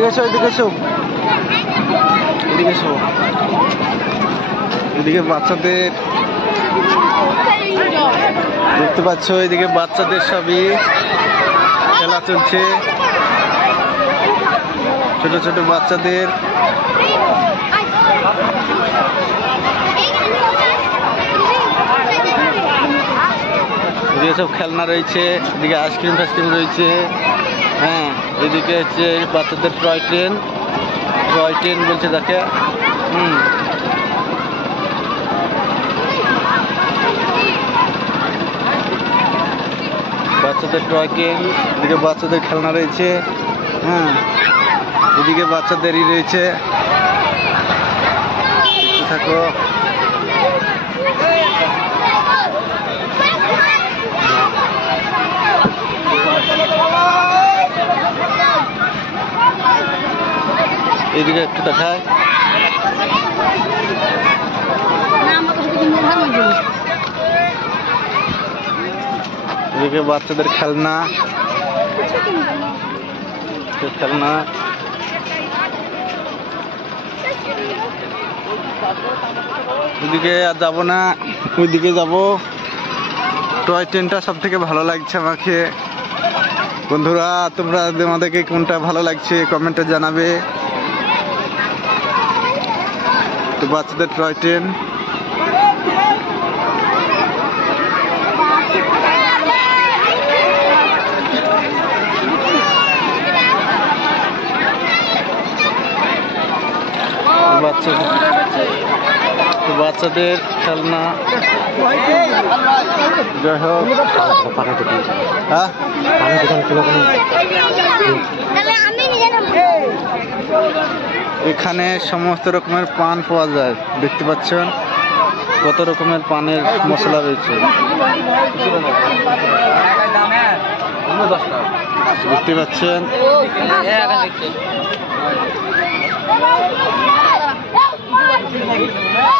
এদিকে এসো, এদিকে এসো, এদিকে এসো। এদিকে বাচ্চাদের দেখতে পাচ্ছ, এদিকে বাচ্চাদের সবই খেলা চলছে, ছোট ছোট বাচ্চাদের। এদিকে সব খেলনা রয়েছে, এদিকে আইসক্রিম ফাইসক্রিম রয়েছে। হ্যাঁ, এদিকে হচ্ছে বাচ্চাদের টয় ট্রেন, টয় ট্রেন বলছে তাকে। বাচ্চাদের টয় ট্রেন, এদিকে বাচ্চাদের খেলনা রয়েছে। হ্যাঁ, এদিকে বাচ্চাদেরই রয়েছে, থাকো। এদিকে একটু দেখায়। এদিকে বাচ্চাদের খেলনা, খেলনা। ওইদিকে আর যাবো না, ওইদিকে যাবো। টয় ট্রেনটা সব থেকে ভালো লাগছে আমাকে। বন্ধুরা, তোমরা আমাদেরকে কোনটা ভালো লাগছে কমেন্টে জানাবে। তো বাচ্চাদের টয় ট্রেন, বাচ্চাদের খেলনা। যাই হোক, এখানে সমস্ত রকমের পান পাওয়া যায়। দেখতে পাচ্ছেন কত রকমের পানের মশলা রয়েছে। দেখতে পাচ্ছেন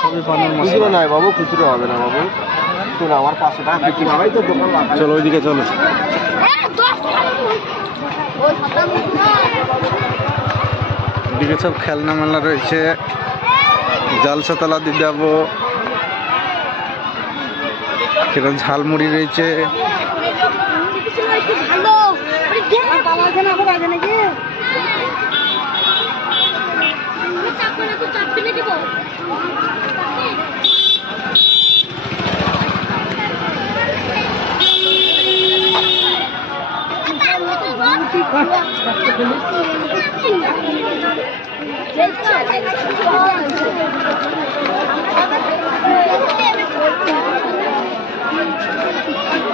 সবই পানের মশলা। নয় বাবু, খুচরো হবে না বাবু, তোর আমার 500 টাকা বিক্রি হবে তো দোকান। চলো ওইদিকে চলো। এদিকে সব খেলনা মেলা রয়েছে, জালসাতলা দিয়ে যাবো। সেখানে ঝালমুড়ি রয়েছে।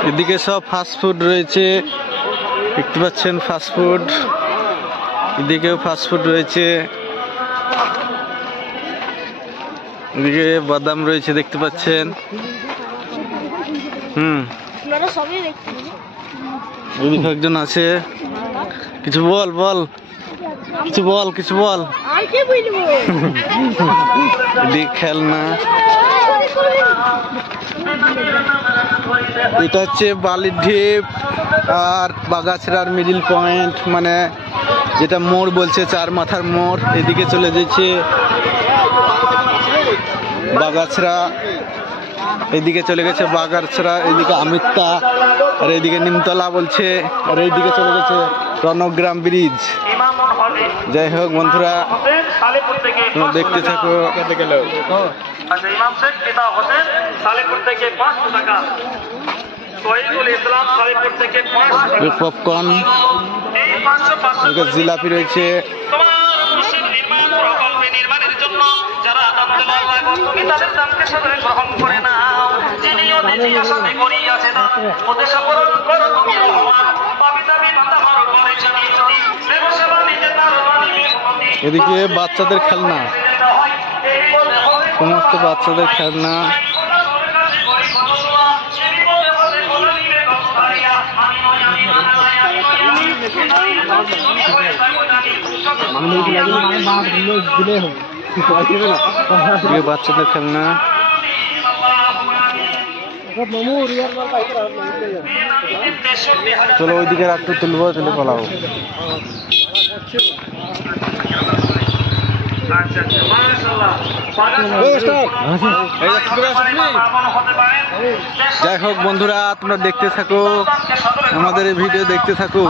এদিকে সব ফাস্টফুড রয়েছে, দেখতে পাচ্ছেন ফাস্টফুড। এদিকেও ফাস্টফুড রয়েছে, এদিকে বাদাম রয়েছে দেখতে পাচ্ছেন। এদিকে একজন আছে, কিছু বল বল, কিছু বল, কিছু বল। এদিকে খেলনা। এটা হচ্ছে বালির ঢিপ আর বাগাছড়ার মিডিল পয়েন্ট, মানে যেটা মোড় বলছে, 4 মাথার মোড়। এদিকে চলে যাচ্ছে বাগাছড়া, এদিকে চলে গেছে বাগাছড়া, এদিকে আমিত্তা, আর এদিকে নিমতলা বলছে, আর এইদিকে চলে গেছে রণগ্রাম ব্রিজ। যাই হোক বন্ধুরা, দেখতে থাকো। পপকর্ন, জিলাপি রয়েছে। এদিকে বাচ্চাদের খেলনা, সমস্ত বাচ্চাদের খেলনা। বাচ্চাদের খেলনা। চলো ওইদিকে রাখতে তুলবো, তুলে পালাবো। যাই হোক বন্ধুরা, তোমরা দেখতে থাকো, আমাদের এই ভিডিও দেখতে থাকো।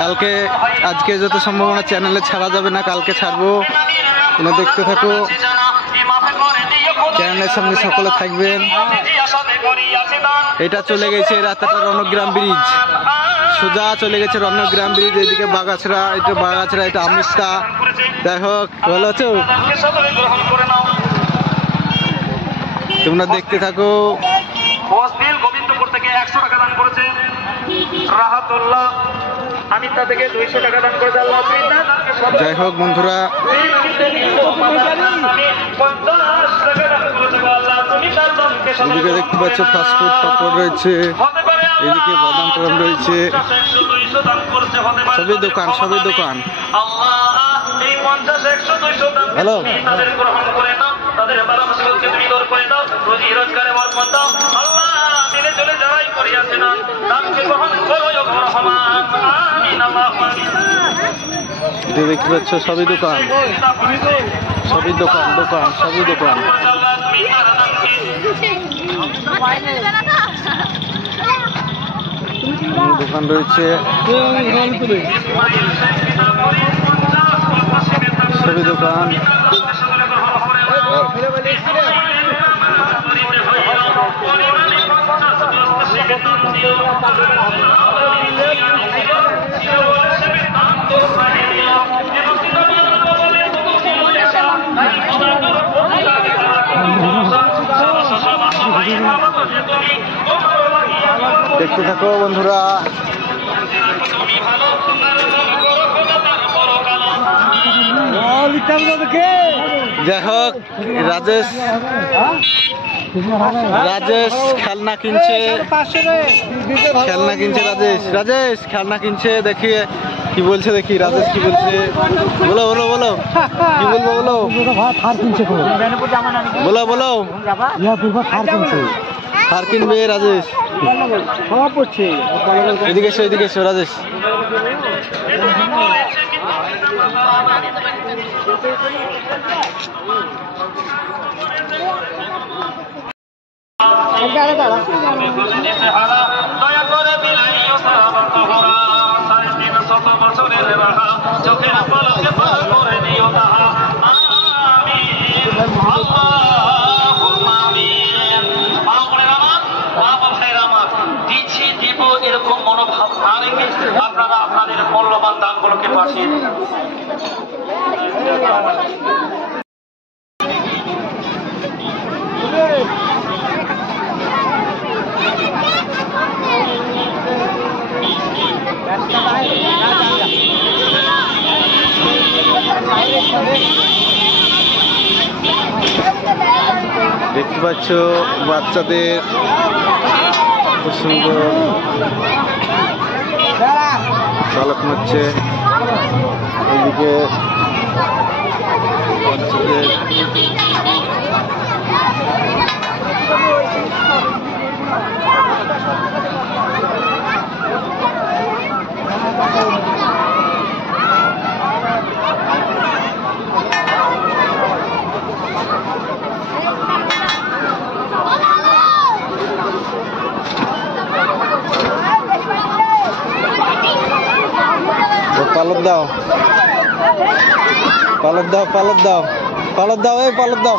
কালকে, আজকে যত সম্ভাবনা চ্যানেলে ছাড়া যাবে না, কালকে ছাড়বো। তোমরা দেখতে থাকো, চ্যানেলের সামনে সকলে থাকবেন। এটা চলে গেছে রাতাটা রণগ্রাম ব্রিজ, সোজা চলে গেছে রণগ্রাম ব্রিজ। এদিকে বাগাছড়া, এটা বাগাছড়া, এটা আমিস্তা। যাই হোক, ভালো আছো? তোমরা দেখতে থাকো। গোবিন্দপুর থেকে 100 টাকা দান করেছে রাহাতুল্লাহ, আমিতা থেকে 200 টাকা দান করেছে আল্লাহ। যাই হোক বন্ধুরা, এদিকে দেখতে পাচ্ছ ফাস্টফুড পাপড় রয়েছে, এদিকে বাদাম টাদাম রয়েছে, সবই দোকান, সবই দোকান। হ্যালো, তাদের বাবা মুসিবতকে তুমি দূর করে দাও, রুজি রোজগারে বরকত দাও আল্লাহ। দিলে চলে যারাই করিয়াছে না, দানকে গ্রহণ করো ইয়া রহমান, আমিন আল্লাহুম্মা আমিন। দেখতে পাচ্ছ সবই দোকান, সবই দোকান, দোকান, সবই দোকান। দোকান রয়েছে, সবই দোকান। দেখতে থাকো বন্ধুরা। যাই হোক, রাজেশ খেলনা কিনছে, খেলনা কিনছে রাজেশ, রাজেশ খেলনা কিনছে। দেখি কি বলছে, দেখি রাজেশ কি বলছে। বলো বলো বলো, কি বলবো বলো, বলো বলো। কার কিনবে রাজেশ? এদিকে এসো, এদিকে এসো রাজেশ। এরকম মনোভাব না রেখে আপনারা আপনাদের মূল্যবান দানগুলোকে পাঠিয়ে দিন। দেখতে পাচ্ছ বাচ্চাদের খুব সুন্দর চালানো হচ্ছে। এদিকে বাচ্চাদের পালক দাও, পালক দাও, পালক দাও, পালক দাও, এই পালক দাও।